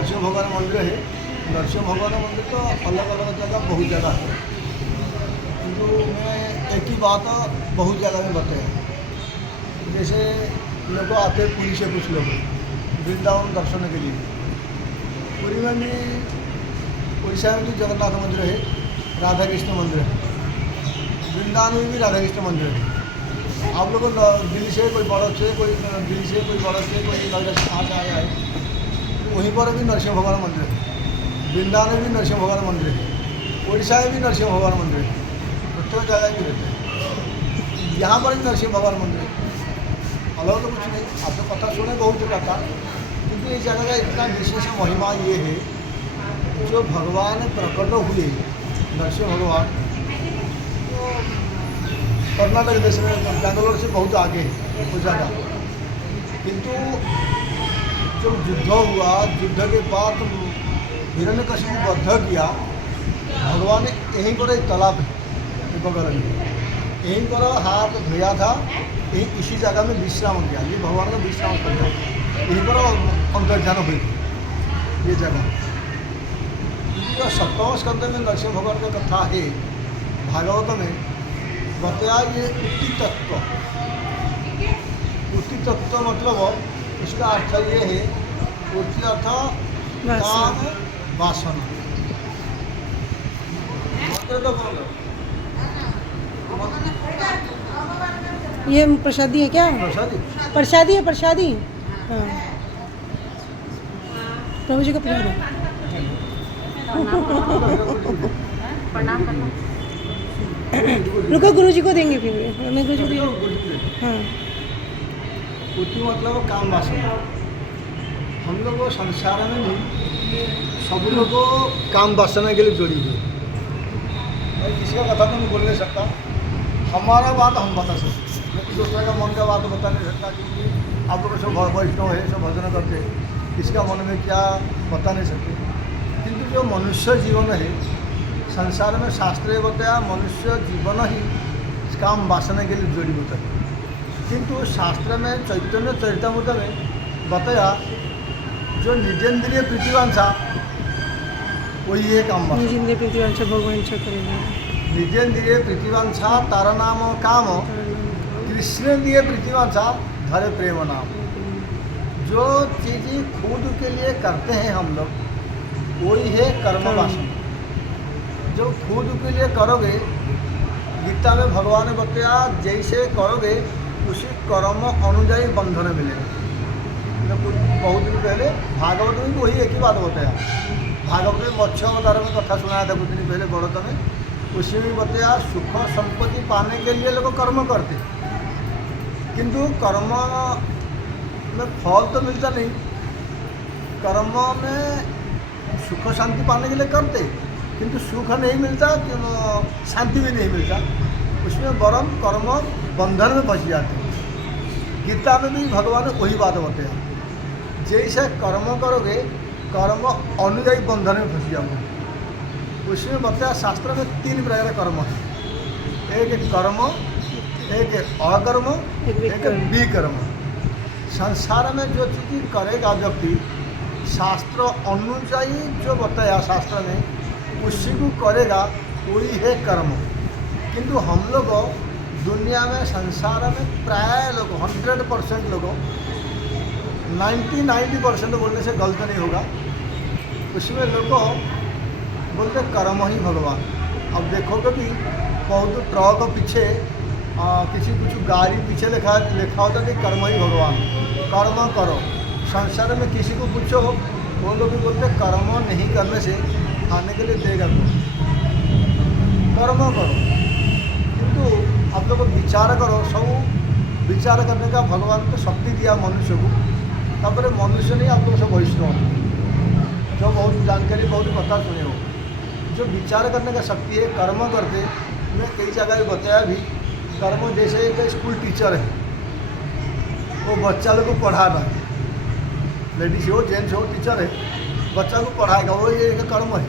नरसिंह भगवान मंदिर है। नरसिंह भगवान मंदिर तो अलग अलग जगह बहुत जगह है, किंतु मैं एक ही बात बहुत जगह में बताया। जैसे लोग आते हैं पुरी से, कुछ लोग वृंदावन दर्शन के लिए। पुरी में भी उड़ीसा में भी जगन्नाथ मंदिर है, राधा कृष्ण मंदिर है। वृंदावन में भी राधा कृष्ण मंदिर है। आप लोग दिल्ली से कोई बड़ों से, कोई दिल्ली से, कोई बड़ों से, कोई नोएडा से कहाँ से आया है, तो वहीं पर भी नरसिंह भगवान मंदिर है। वृंदावन में भी नरसिंह भगवान मंदिर है। उड़ीसा में भी नरसिंह भगवान मंदिर है। प्रत्येक जगह भी रहते हैं। यहाँ पर भी नरसिंह भगवान मंदिर है। अलग तो कुछ नहीं, आप तो कथा सुने बहुत जगह का, क्योंकि इस जगह का इतना विशेष महिमा ये है, जो भगवान प्रकट हुए नरसिंह भगवान, तो कर्नाटक देश में बेंगलोर से बहुत आगे है वो जगह। किंतु जब युद्ध हुआ, युद्ध के बाद हिरण्यकशिपु को वध किया, भगवान ने यहीं पर एक तालाब है बगल में, यहीं पर हाथ धोया था, यहीं इसी जगह में विश्राम किया। ये भगवान का विश्राम करता है, यहीं पर अंतर्ध्यान हुई ये जगह। जो सप्तम स्कंद में नरसिंह भगवान का कथा है भागवत में बताया। ये उक्ति तत्व, उक्ति तत्व मतलब इसका अर्थ ये है, उक्ति अर्थ काम वासना। ये प्रसादी है क्या? प्रसादी, प्रसादी है, प्रसादी। हाँ, प्रभु जी का प्रसाद है। प्रणाम करना। रुको, गुरु जी को देंगे, फिर मैं गुरु जी को। हाँ, उक्ति मतलब काम वासना। हम लोग संसार में भी सब लोग काम वासना के लिए जुड़ी हुई। मैं किसी का कथा तो मैं बोल नहीं सकता, हमारा बात हम बता सकते, मैं दूसरे का मन का बात बता नहीं सकता, क्योंकि आप लोग सब वैष्णव है, सब भजन करते हैं, किसका मन में क्या बता नहीं सकते। किंतु जो मनुष्य जीवन है संसार में, शास्त्र बताया मनुष्य जीवन ही काम वासना के लिए जुड़ी होता है। किंतु शास्त्र में चैतन्य चरितामृत में बताया जो निजेंद्रिय प्रीतिवांछा वही है काम वासना। निजेंद्रिय प्रीतिवांछा भगवान इच्छा करेंगे। निजेंद्रिय प्रीतिवांछा तारा नाम काम, कृष्णेंद्रिय प्रीतिवांछा धरे प्रेम नाम। जो चीज़ें खुद के लिए करते हैं हम लोग, वही है कर्म वासना। जो खुद के लिए करोगे, गीता में भगवान ने बताया जैसे करोगे उसी कर्म अनुଯାयी बंधन मिलेगा। बहुत दिन पहले भागवत में भी वही एक ही बात बताया। भागवत में मत्स्य अवतार में कथा सुनाया था कुछ दिन पहले गणत में, उसी में बताया सुख संपत्ति पाने के लिए लोग कर्म करते, किंतु कर्म में फल तो मिलता नहीं। कर्म में सुख शांति पाने के लिए करते, किंतु सुख नहीं मिलता, शांति भी नहीं मिलता, उसमें बरम कर्म बंधन में फंस जाते हैं। गीता में भी भगवान ने वही बात बताया, जैसे कर्म करोगे कर्म अनुयायी बंधन में फंस जाओगे। उसमें बताया शास्त्र में 3 प्रकार का कर्म है, एक कर्म, एक अकर्म, एक विकर्म। संसार में जो चीज़ करेगा व्यक्ति शास्त्र अनुयायी जो बताया शास्त्र में उसी को करेगा, वही है कर्म। किंतु हम लोग दुनिया में संसार में प्राय लोग 100% लोग 90% बोलने से गलत नहीं होगा, उसमें लोग बोलते कर्म ही भगवान। अब देखोगे कि बहुत ट्रक पीछे किसी कुछ गाड़ी पीछे लिखा होता कि कर्म ही भगवान, कर्म करो। संसार में किसी को पूछो वो लोग भी बोलते कर्म नहीं करने से खाने के लिए देगा कौन, कर्म करो। किंतु आप लोग विचार करो, सब विचार करने का भगवान को शक्ति दिया मनुष्य को, तापर मनुष्य नहीं आप लोग सब वैष्णव जो बहुत जानकारी बहुत कथा सुने हो, जो विचार करने का शक्ति है कर्म करते। मैं कई जगह बताया भी, कर्म जैसे एक स्कूल टीचर है, वो बच्चा लोग को पढ़ा रहा है, लेडीज हो जेंट्स हो, टीचर है, बच्चा को पढ़ाएगा, वो ये एक कर्म है।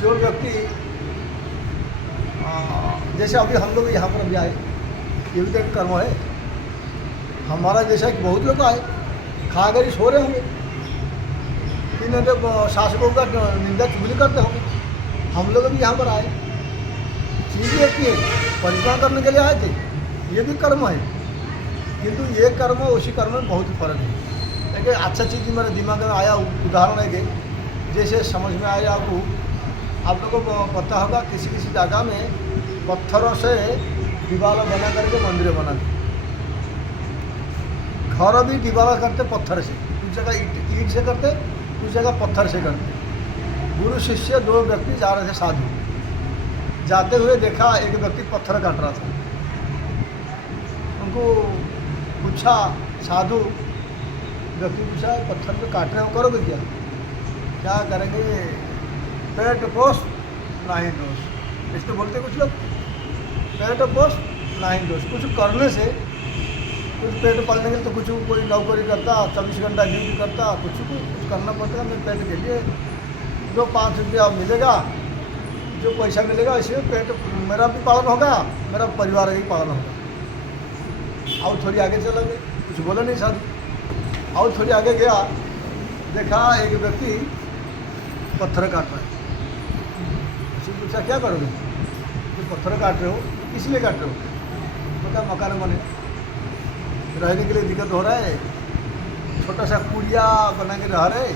जो व्यक्ति जैसे अभी हम लोग यहाँ पर अभी आए, ये भी तो एक कर्म है। हमारा जैसा कि बहुत लोग आए खा कर सो रहे होंगे, इन्हें तो सास बहू का निंदा चुगली करते होंगे। हम लोग भी यहाँ पर आए, चीज़ एक ही है, परिश्रम करने के लिए आए थे, ये भी कर्म है, किंतु ये कर्म उसी कर्म में बहुत फर्क है। एक अच्छा चीज़ मेरे दिमाग में आया, उदाहरण है कि जैसे समझ में आया आपको, आप लोगों को पता होगा किसी किसी जगह में पत्थरों से दीवार बना करके मंदिर बनाते, घर भी दीवार करते पत्थर से, कुछ जगह ईट से करते, कुछ जगह पत्थर से करते। गुरु शिष्य दो व्यक्ति जा रहे थे साधु, जाते हुए देखा एक व्यक्ति पत्थर काट रहा था। उनको पूछा, साधु व्यक्ति पूछा, पत्थर पे काट रहे हो, करोगे क्या? क्या करेंगे? पेट पोष नहीं दोष, इसको बोलते कुछ लोग, पेट पोष नहीं दोष। कुछ करने से, कुछ पेट पालने के लिए तो कुछ कोई नौकरी करता, 24 घंटा ड्यूटी करता, कुछ करना पड़ता है। मेरे पेट के लिए जो 5 रुपया मिलेगा, जो पैसा मिलेगा, इसमें पेट मेरा भी पालन होगा, मेरा परिवार का भी पालन होगा। और थोड़ी आगे चला गए, कुछ बोला नहीं साधु। और थोड़ी आगे गया, देखा एक व्यक्ति पत्थर काट रहा है। उससे पूछा, क्या करोगे? तो पत्थर काट रहे हो, किस लिए काट रहे हो? तो क्या मकान बने, रहने के लिए दिक्कत हो रहा है, छोटा सा कुड़िया बना के रह रहे,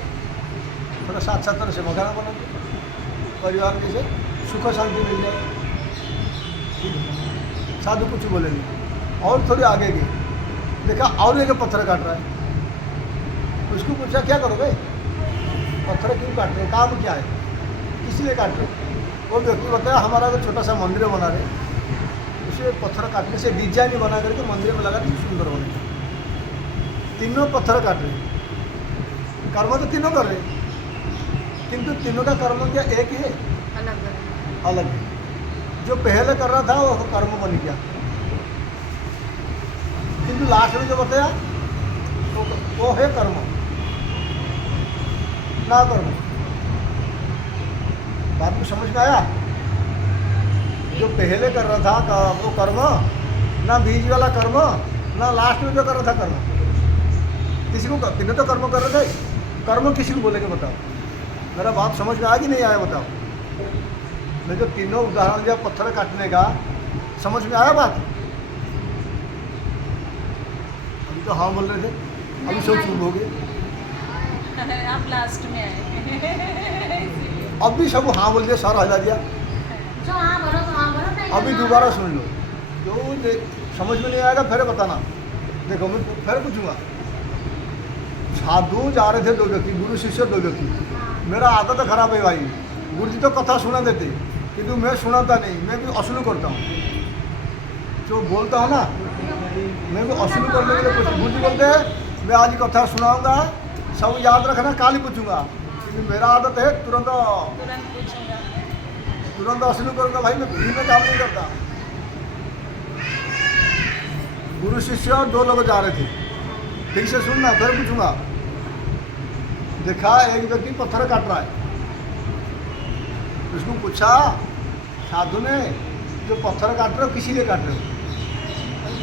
थोड़ा साथ साथ तरह से मकान बना के परिवार के से सुख शांति मिल जाए। साधु कुछ बोले नहीं। और थोड़ी आगे गए, देखा और एक पत्थर काट रहा है। उसको पूछा, क्या करोगे? पत्थर क्यों काट रहे हो, काम क्या है, किस लिए काट रहे हो? वो व्यक्ति बताया, हमारा तो छोटा सा मंदिर बना रहे, उसे पत्थर काटने से डिजाइन बना करके मंदिर में लगा के सुंदर बने। तीनों पत्थर काट रहे, कर्म तो तीनों कर रहे, किंतु तीनों का कर्म क्या एक ही है? अलग है। जो पहले कर रहा था वो कर्म बन गया, किंतु लास्ट में जो बताया वो है कर्म ना कर्म। बात को समझ में आया? जो पहले कर रहा था वो कर्म, ना बीच वाला कर्म, ना लास्ट में जो कर रहा था कर्म। किसी को तीनों तो कर्म कर रहे थे, कर्म किसी को बोलेंगे बताओ? मेरा बात समझ में आया कि नहीं आया बताओ? मैं जो तीनों उदाहरण दिया पत्थर काटने का, समझ में आया बात? अभी तो हाँ बोल रहे थे, अभी सब चुप हो गए। आप लास्ट में आए। अब भी सब हाँ बोल दिया, सारा हिला दिया। जो हाँ बोलो तो हाँ बोलो, नहीं अभी दोबारा सुन लो, जो समझ में नहीं आएगा फिर बताना। देखो मैं फिर पूछूंगा। साधु जा रहे थे दो व्यक्ति, गुरु शिष्य दो व्यक्ति। मेरा आदत तो खराब है भाई, गुरु जी तो कथा सुना देते, किंतु मैं सुनाता नहीं, मैं भी असुल करता हूँ। जो बोलता हूँ ना, मैं भी असुल करने के लिए कुछ गुरु जी बोलते हैं मैं आज कथा सुनाऊंगा, सब याद रखना, काल ही पूछूंगा। क्योंकि मेरा आदत है तुरंत पूछूंगा। तुरंत असुल करूँगा भाई, मैं फ्री में काम नहीं करता। गुरु शिष्य दो लोग जा रहे थे, ठीक से सुनना, फिर पूछूंगा। देखा एक व्यक्ति पत्थर काट रहा है, उसको पूछा साधु ने, जो पत्थर काट रहे हो किसी लिए काट रहे हो?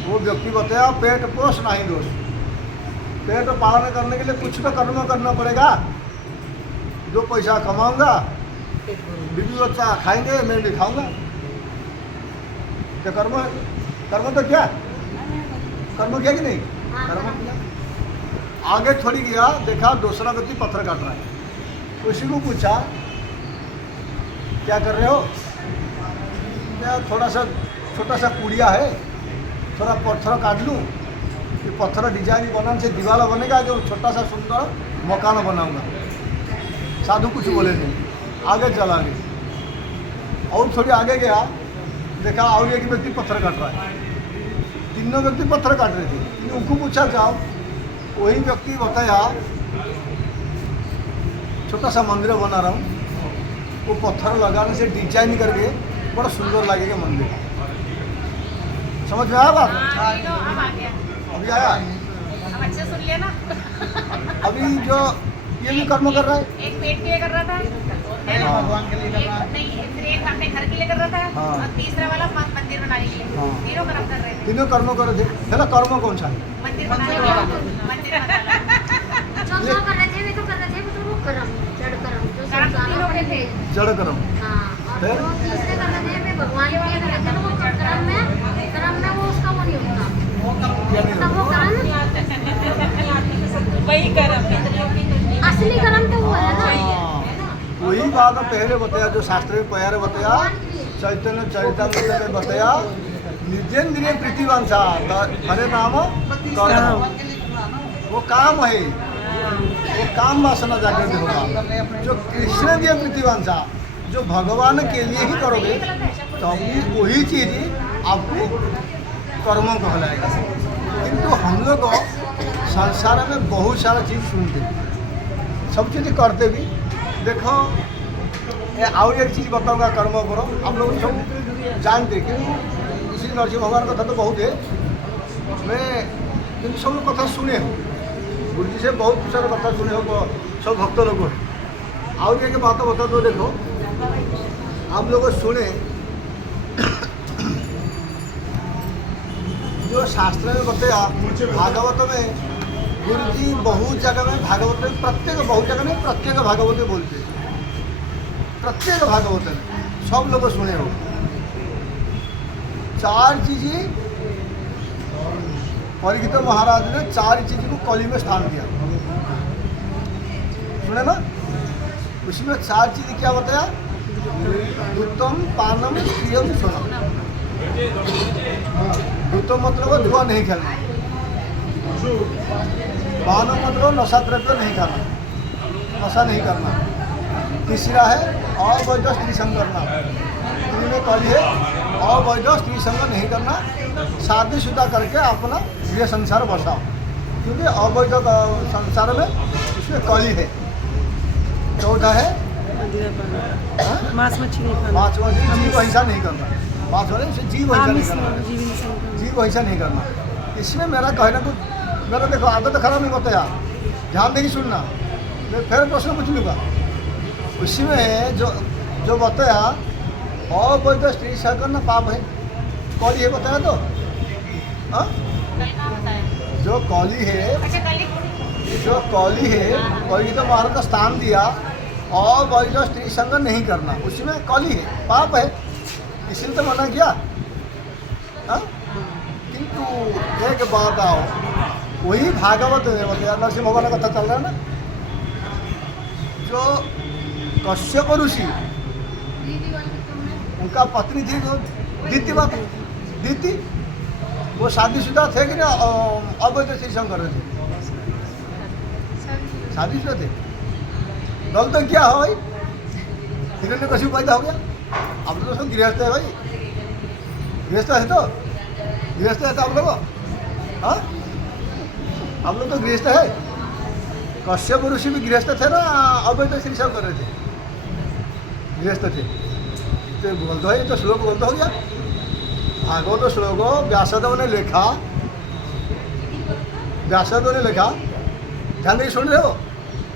वो व्यक्ति बताया, पेट पोष नहीं दोष। पेट पालन करने के लिए कुछ तो कर्म करना पड़ेगा, दो पैसा कमाऊंगा, बीवी बच्चा खाएंगे, मैं भी खाऊंगा। क्या कर्म है? कर्म तो क्या कर्म किया कि नहीं? कर्म किया। आगे थोड़ी गया, देखा दूसरा व्यक्ति पत्थर काट रहा है। उसी को पूछा, क्या कर रहे हो? क्या थोड़ा सा छोटा सा कुड़िया है, थोड़ा पत्थर काट लूँ, कि पत्थर डिजाइन बनाने से दीवार बनेगा, जो छोटा सा सुंदर मकान बनाऊंगा। साधु कुछ बोले नहीं, आगे चला गया। और थोड़ी आगे गया, देखा और एक व्यक्ति पत्थर काट रहा है। तीनों व्यक्ति पत्थर काट रहे थे, उनको पूछा जाओ, वही व्यक्ति बताया छोटा सा मंदिर बना रहा हूँ, वो पत्थर लगाने से डिजाइन करके बड़ा सुंदर लगेगा मंदिर। समझ में आया बात? अब आ गया, अभी आया? अब अच्छे सुन लिया ना। अभी जो ये भी कर्म कर रहा है, एक पेट के लिए कर रहा था, है ना? भगवान के लिए कर रहा है। नहीं, फिर एक अपने घर के लिए कर रहा था, हाँ। और तीसरा वाला मंदिर बनाने के लिए। हाँ। तीनों कर्म कर रहे थे। तीनों कर्म कर रहे थे। पहला कर्म कौन सा है? मंदिर बनाने के लिए, मंदिर बनाना। जो कर रहे थे वे तो कर रहे थे, वो तो कर्म, जड़ कर्म, जो कर्म संसार तीनों के थे। जड़ कर्म। हाँ, और है? जो तीसरे कर्म में भगवान वाले कर्म है ना, वो कर्म में वो उसका वो नहीं होता। क्या नहीं मतलब वो होता? कर्म वही कर्म असली कर्म तो वो है ना। हाँ, वही बात पहले बताया जो शास्त्र में प्यार बताया, चैतन्य चरितामृत में बताया, निजेंद्रिय प्रीतिवांछा हरे नाम कर्म, वो काम है, वो काम वासना जागृत होगा। जो कृष्ण की प्रीतिवांछा, जो भगवान के लिए ही करोगे तभी वही चीज आपको कर्म कहलाएगा। किंतु हम लोग संसार में बहुत सारा चीज़ सुनते, सब चीज़ करते भी। देखो और एक चीज़ बताऊंगा, कर्म करो, आप लोग सब जानते कि इसी नरसिंह भगवान का कथा तो बहुत है, मैं किंतु सब लोग कथा सुने हो, गुरु जी से बहुत सारा कथा सुने हो, सब भक्त लोग हो। और एक बात बता दो, देखो आप लोग सुने जो शास्त्र में बताया, भागवत में गुरु जी बहुत जगह में भागवत में बहुत जगह में प्रत्येक भागवत में बोलते हैं, प्रत्येक भागवत में सब लोग सुने हो। चार चीजें परीक्षित महाराज ने चार चीज को कली में स्थान दिया, सुने ना? उसमें चार चीज क्या बताया? उत्तम, पानम, प्रियम, सोनम। उत्तम मतलब धुआं नहीं खेलना, पानम मतलब नशा द्रव्य नहीं खाना, नशा नहीं करना। तीसरा है अवैध स्त्री संग करना, स्त्री में कली है, अवैध स्त्री संग नहीं करना, शादीशुदा करके अपना ये संसार बसाओ, क्योंकि अवैध संसार में उसमें कली है। चौथा है मांस मच्छी नहीं खाना, पाँचवा जीव हिंसा नहीं करना, पाँचवा से जीव हिंसा नहीं करना, जीव हिंसा नहीं करना। इसमें मेरा कहना कुछ, मेरा देखो आदत खराब नहीं बताया, ध्यान देगी सुनना, मैं फिर प्रश्न पूछ लूँगा। उसमें जो बताया अवैध स्त्री से करना पाप है, कौली है बताया तो, हाँ? जो कौली है, अच्छा कल जो कौली है, कौली तो महाराज का स्थान दिया, अवैध स्त्री संग नहीं करना, उसमें कौली है, पाप है, इसलिए तो मना किया, हाँ? किंतु एक बात आओ, वही भागवत में बताया, नरसिंह भगवान का कथा चल रहा है ना, जो कश्यप ऋषि, उनका पत्नी थी दीति, बात दीति, वो शादीशुदा थे कि ना अवैध स्त्री संग कर रहे थे? शादीशुदा थे। गलत क्या है भाई? हिरण्यकशिपु पैदा हो गया। अब तो सब गृहस्थ है भाई, गृहस्थ है तो, गृहस्थ है तो आप लोग, हाँ आप लोग तो गृहस्थ है। कश्यप ऋषि भी गृहस्थ थे ना, अवैध स्त्री संग कर रहे थे, गृहस्थ थे। तो बोलते हो, ये तो श्लोक बोलते हो गया, भागवत श्लोक व्यासदेव ने लिखा, व्यासदेव ने लिखा, ध्यान नहीं सुन रहे हो?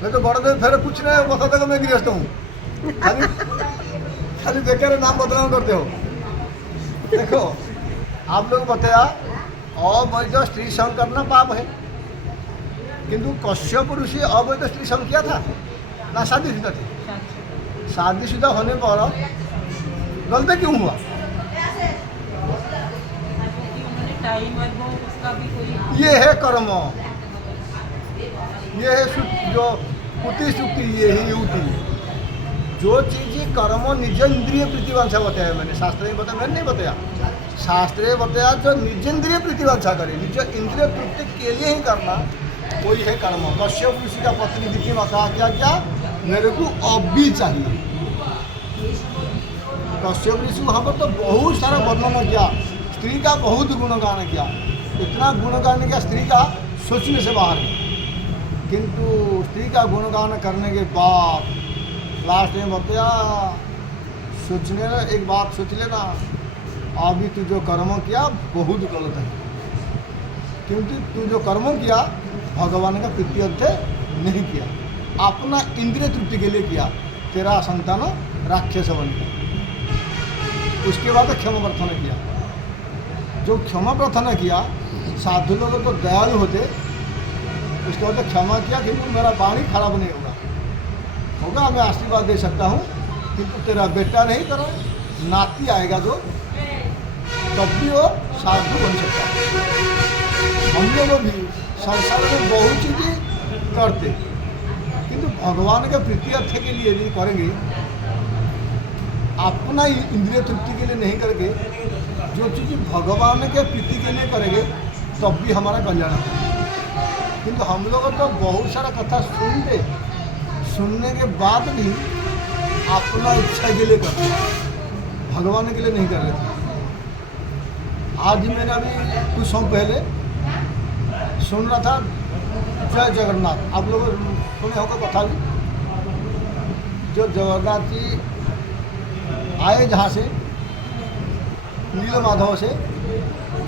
मैं तो बड़देव फिर कुछ नहीं बताता कि मैं गृहस्थ हूँ, खाली खाली बेकार नाम बदनाम करते हो। देखो आप लोग बताया अवैध स्त्री संग करना पाप है, किंतु कश्यप ऋषि अवैध स्त्री संग किया था ना, शादीशुदा थे। शादीशुदा होने पर गलती क्यों हुआ? ये है कर्म, ये है जो उति सुक्ति, ये ही युति। जो चीज़ कर्म निज इंद्रिय प्रीतिवांछा बताया मैंने, शास्त्र में बताया, मैंने नहीं बताया, शास्त्र में बताया जो निज इंद्रिय प्रीतिवांछा करे, निज इंद्रिय प्रीति के लिए ही करना, वही है कर्म। कश्यप ऋषि का पत्नी दीति बता क्या क्या मेरे को अब भी चाहिए। कश्यप ऋषि वहाँ पर तो बहुत सारा वर्णन किया, स्त्री का बहुत गुणगान किया, इतना गुणगान किया स्त्री का सोचने से बाहर है। किंतु स्त्री का गुणगान करने के बाद लास्ट में बताया, सोचने एक बात सोच लेना, अभी तू जो कर्म किया बहुत गलत है, क्योंकि तू जो कर्म किया भगवान का प्रीत्यर्थ नहीं किया, अपना इंद्रिय तृप्ति के लिए किया, तेरा संतान राक्षस बन गया। उसके बाद क्षमा प्रार्थना किया, जो क्षमा प्रार्थना किया, साधु लोग तो दयालु होते, उसके बाद क्षमा किया, क्योंकि मेरा वाणी खराब नहीं होगा, होगा मैं आशीर्वाद दे सकता हूँ, किंतु तेरा बेटा नहीं, तेरा नाती आएगा जो, तब भी वो साधु बन सकता है। हम लोग भी संसार में बहुत चीज़ें करते, किंतु भगवान के प्रीत्यर्थ के लिए यदि करेंगे, अपना इंद्रिय तृप्ति के लिए नहीं करके जो चीज़ भगवान के प्रीति के लिए करेंगे, तब भी हमारा कल्याण है। किंतु हम लोग तो बहुत सारा कथा सुनते, सुनने के बाद भी अपना इच्छा के लिए करते, भगवान के लिए नहीं कर रहे थे। आज मैंने अभी कुछ समय पहले सुन रहा था जय जगन्नाथ, आप लोग सुने होगा कथा भी, जो जगन्नाथ जी आए जहाँ से नील माधव से,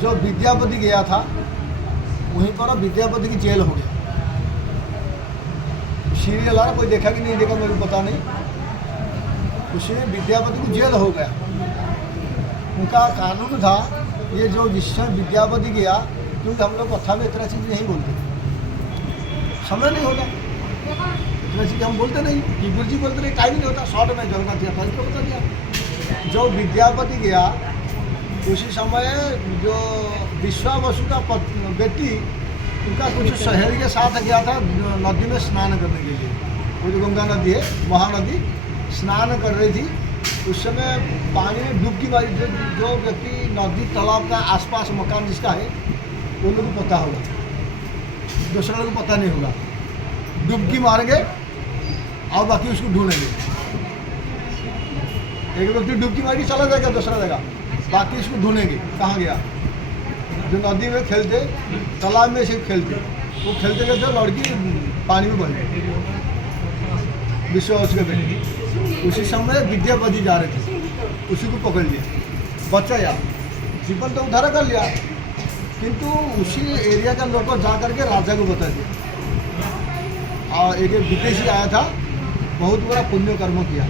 जो विद्यापति गया था वहीं पर विद्यापति की जेल हो गया। सीरियल आ रहा, कोई देखा कि नहीं देखा मेरे को पता नहीं, उसमें विद्यापति की जेल हो गया। उनका कानून था ये जो जिस समय विद्यापति गया, क्योंकि हम लोग कथा में इतना चीज़ नहीं बोलते, समय नहीं होता इतना चीज़ हम बोलते नहीं, कि गुरु जी बोलते नहीं, टाइम नहीं होता, शॉर्ट में जगन्नाथ जी था, इसको बता दिया। जो विद्यापति गया उसी समय जो विश्वावसु का बेटी, उनका कुछ सहेली के साथ गया था नदी में स्नान करने के लिए। वो जो गंगा नदी है, महानदी, स्नान कर रही थी। उस समय पानी में डुबकी मारी, जो व्यक्ति नदी तालाब का आसपास मकान जिसका है, वो लोग को पता होगा, दूसरा लोग को पता नहीं होगा। डुबकी मारेंगे और बाकी उसको ढूंढेंगे। एक व्यक्ति डुबकी मार के चला जाएगा दूसरा जगह, बाकी इसको ढूंढेंगे कहाँ गया। जो नदी में खेलते, तालाब में से खेलते, वो खेलते खेलते लड़की पानी में बह गई, विश्वास के बेटे। उसी समय विद्यापति जा रहे थे, उसी को पकड़ लिया, बचाया, जीवन तो उद्धार कर लिया, किंतु उसी एरिया का लोग जा करके राजा को बता दिया। और एक विदेशी आया था, बहुत बड़ा पुण्य कर्म किया।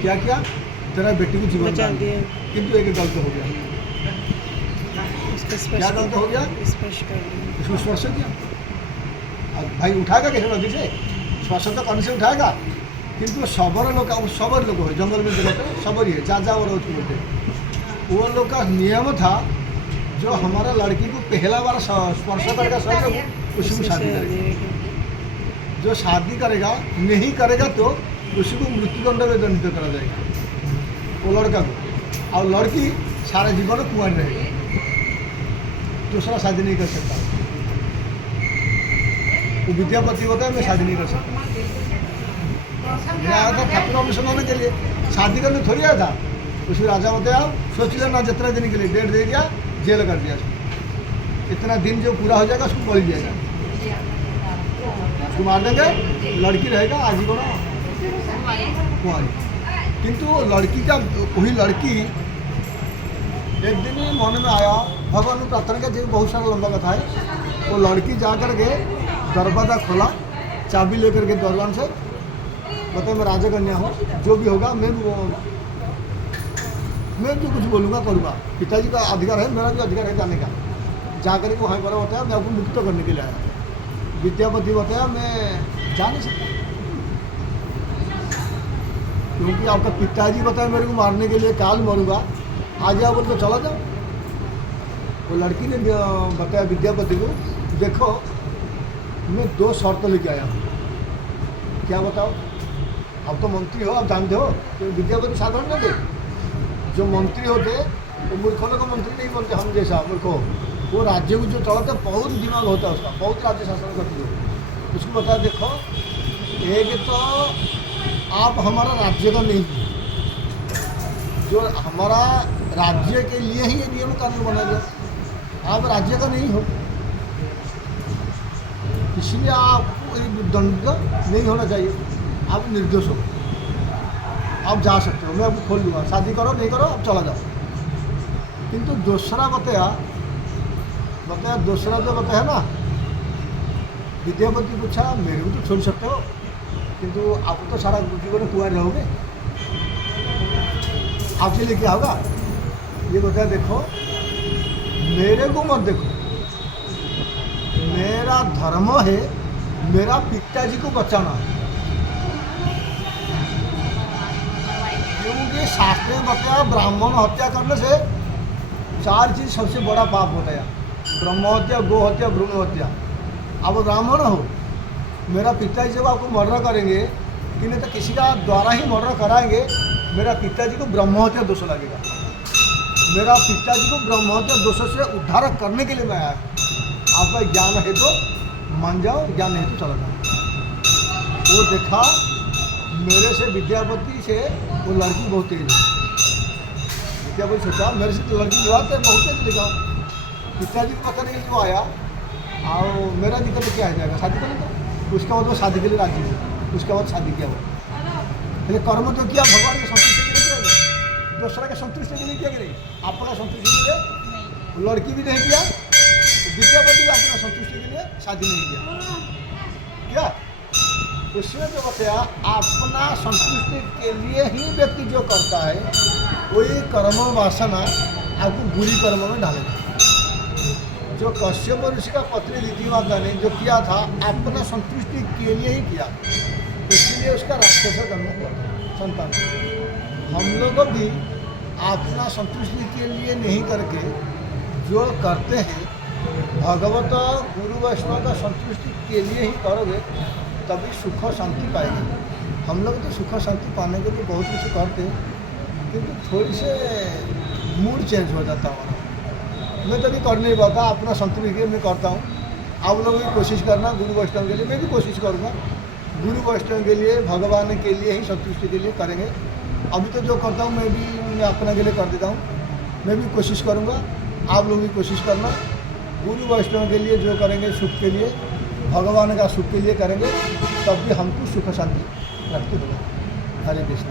क्या किया? तेरा बेटी को जीवन बचा दिया, किंतु एक गलत हो गया। क्या गलत हो गया? स्पर्श कर दिया, इसको स्पर्श किया। अब भाई उठाएगा कैसे नदी से? स्पर्श तो कौन से उठाएगा? किंतु सबर लोग है, जंगल में देखते सबर ही है, जा और बोलते। वो लोग का नियम था, जो हमारा लड़की को पहला बार स्पर्श करेगा सब उसी को शादी करेगा। जो शादी करेगा नहीं करेगा तो उसी को मृत्युदंड में दंडित करा जाएगा, वो लड़का को। और लड़की सारा जीवन कुंवारी रहेगी, दूसरा शादी नहीं कर सकता। वो विद्यापति होता है, मैं शादी नहीं कर सकता। मैं आया था ठाकुर ऑपरेशन होने के लिए, शादी करने थोड़ी आया था। उसमें राजा होते आप सोच लेना, जितना दिन के लिए डेट दे दिया, जेल कर दिया उसको। इतना दिन जो पूरा हो जाएगा उसको बलि दिया जाएगा, उसको मार देंगे, लड़की रहेगा आजीवन कुंवारी। किंतु लड़की का वही लड़की एक दिन मन में आया, भगवान ने प्रार्थना किया, जो बहुत सारा लंबा कथा है। वो लड़की जा कर के दरवाजा खोला, चाबी लेकर के दरवान से, बताए मैं राजा कन्या हूँ, जो भी होगा मैं जो कुछ बोलूँगा करूँगा, पिताजी का अधिकार है, मेरा भी अधिकार है जाने का। जाकर के वहाँ पर बताया मैं आपको मुक्त करने के लिए आया। विद्यापति बताया मैं जा नहीं सकता, क्योंकि आपका पिताजी बताया मेरे को मारने के लिए, काल मरूंगा, आ जाओ बोल तो चला जाओ। वो लड़की ने बताया विद्यापति को, देखो मैं 2 शर्त लेके आया हूँ। क्या बताओ? अब तो मंत्री हो, आप जानते हो, तो विद्यापति साधारण नहीं थे। जो मंत्री होते वो मूर्खों को मंत्री नहीं बोलते, हम जैसा मूर्ख हो। वो राज्य को जो चलाते बहुत दिमाग होता है उसका, बहुत राज्य शासन करती है। उसको बता, देखो एक तो आप हमारा राज्य का नहीं, जो हमारा राज्य के लिए ही ये नियम कानून बना गया, आप राज्य का नहीं हो, इसलिए आपको दंड नहीं होना चाहिए, आप निर्दोष हो, आप जा सकते हो, मैं आपको खोल दूंगा, शादी करो नहीं करो आप चला जाओ। किंतु दूसरा बताया दूसरा जो बताया ना, विद्यापति पूछा मेरे को तो छोड़ सकते हो, किंतु आप तो सारा जीवन कुंवारे रहोगे, आपके लिए क्या होगा? ये बताया देखो मेरे को मत देखो, मेरा धर्म है मेरा पिताजी को बचाना, क्योंकि शास्त्र में बताया ब्राह्मण हत्या करने से 4 चीज़ सबसे बड़ा पाप होता है। ब्रह्म हत्या, गो हत्या, भ्रूण हत्या। अब ब्राह्मण हो, मेरा पिताजी जब आपको मर्डर करेंगे कि नहीं तो किसी का द्वारा ही मर्डर कराएंगे, मेरा पिताजी को ब्रह्म हत्या दोष लगेगा। मेरा पिताजी को ब्रह्म हत्या दोष से उद्धार करने के लिए मैं आया। आपका ज्ञान है तो मान जाओ, ज्ञान नहीं तो चला जाओ। वो देखा मेरे से विद्यापति से वो लड़की बहुत तेज है। विद्यापति सोचा मेरे से तो लड़की विवाह है, बहुत तेज लिखा। पिताजी को पता नहीं वो आया और मेरा दिक्कत क्या है जाएगा, शादी करेंगे। उसके बाद वो शादी के लिए राजी हुआ, उसके बाद शादी किया वो। लेकिन कर्म तो किया भगवान के संतुष्टि के लिए किया, दूसरा के संतुष्टि के लिए किया कि नहीं? अपना संतुष्टि के लिए लड़की भी नहीं किया, विद्यापति भी अपना संतुष्टि के लिए शादी नहीं किया। क्या उसने जो बताया अपना संतुष्टि के लिए ही व्यक्ति जो करता है वही कर्म वासना आपको बुरी कर्म में डालेगा। जो कश्यप ऋषि का पत्नी रीति माता ने जो किया था अपना संतुष्टि के लिए ही किया, इसलिए उसका राक्षस जन्म हुआ संतान। हम लोग भी अपना संतुष्टि के लिए नहीं करके जो करते हैं भगवत गुरु वैष्णव का संतुष्टि के लिए ही करोगे तभी सुख शांति पाएंगे। हम लोग तो सुख शांति पाने के लिए बहुत कुछ करते हैं, किंतु थोड़ी से मूड चेंज हो जाता हमारा। मैं तो भी कर नहीं पाता, अपना संतुष्टि के लिए मैं करता हूँ। आप लोग भी कोशिश करना गुरु वैष्णव के लिए, मैं भी कोशिश करूँगा गुरु वैष्णव के लिए, भगवान के लिए ही संतुष्टि के लिए करेंगे। अभी तो जो करता हूँ मैं अपने के लिए कर देता हूँ, मैं भी कोशिश करूँगा। आप लोग भी कोशिश करना गुरु वैष्णव के लिए जो करेंगे सुख के लिए, भगवान का सुख के लिए करेंगे, तब भी हमको सुख शांति प्राप्ति होगा। हरे कृष्ण।